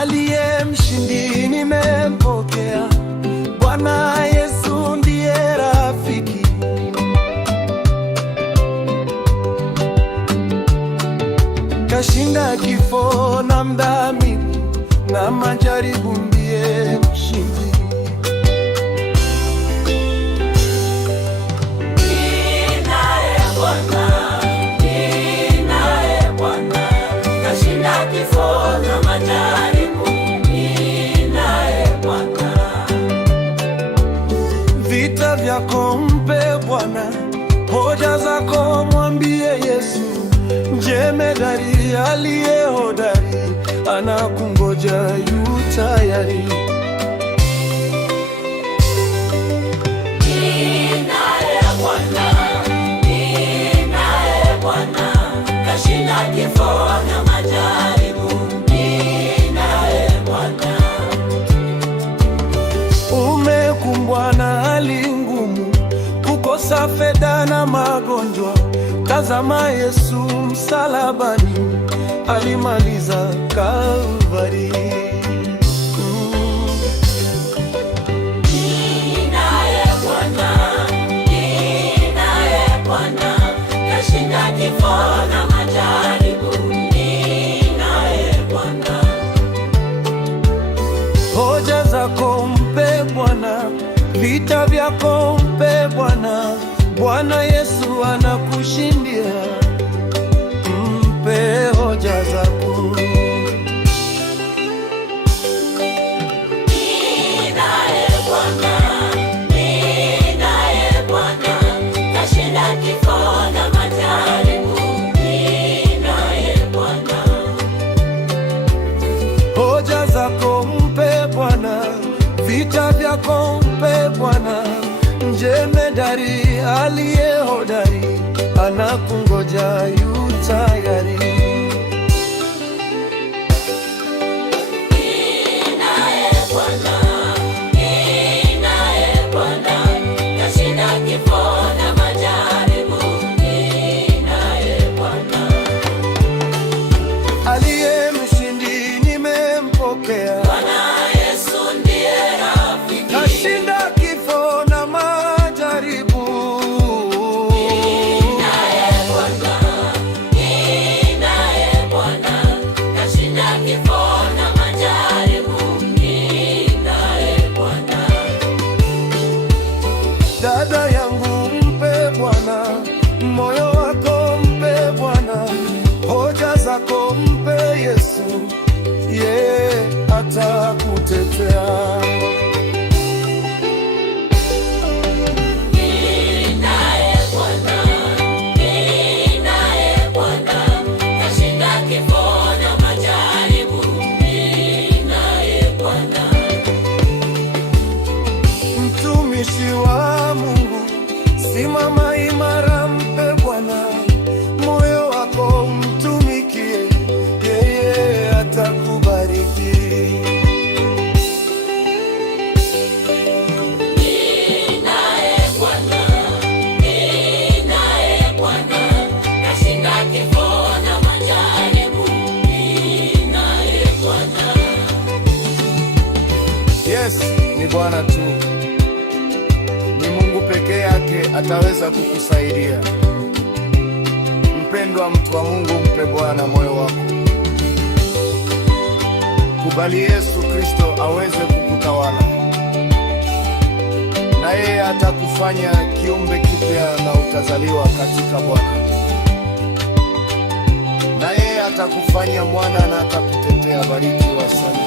aliye mshindi nimempokea. Bwana Yesu ndiye rafiki, kashinda kifo na mdhambi, na majaribu ndiye mshindi. Vita vyako mpe Bwana, hoja zako mwambie Yesu. Jemedari aliye hodari anakungoja, yu tayari. Ninaye Bwana, kashinda kifo na majaribu. Ninaye Bwana. Umekumbwa na hali ngumu, kukosa fedha na magonjwa. Tazama Yesu msalabani, alimaliza Kalvari. Ninaye Bwana, kashinda kifo na majaribu. Ninaye Bwana. Hoja zako mpe Bwana, vita vyako mpe Bwana. Bwana Yesu anakushindia, mpe hoja zako. Ninaye Bwana, kashinda kifo na majaribu. Ninaye Bwana. Hoja zako mpe Bwana, vita vyako mpe Bwana. Jemedari aliye hodari anakungoja, yu tayari. Ninaye Bwana, kashinda kifo na majaribu. Ninaye Bwana. Aliye mshindi nimempokea. Bwana Yesu ndiye rafiki, Kashinda kifo na majaribu. Ninaye Bwana, kashinda kifo na majaribu. Ninaye Bwana. Dada yangu mpe Bwana, moyo wako mpe Bwana. Hoja zako mpe Yesu, yeye atakutetea. Ninaye Bwana, kashinda kifo na majaribu. Ninaye Bwana. Mtumishi wa Mungu, simama imara, mpe Bwana. Moyo wako mtumikie, yeye atakubariki. Ninaye Bwana, kashinda kifo na majaribu. Ninaye Bwana. Yes, ni Bwana tu, ni Mungu pekee yake ataweza kukusaidia. Mpendwa mtu wa Mungu, mpe Bwana moyo wako. Kubali Yesu Kristo aweze kukutawala, na yeye atakufanya kiumbe kipya, na utazaliwa katika Bwana, na yeye atakufanya mwana na atakutetea. Barikiwa sana.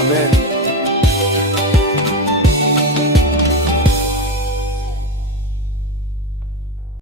Amen.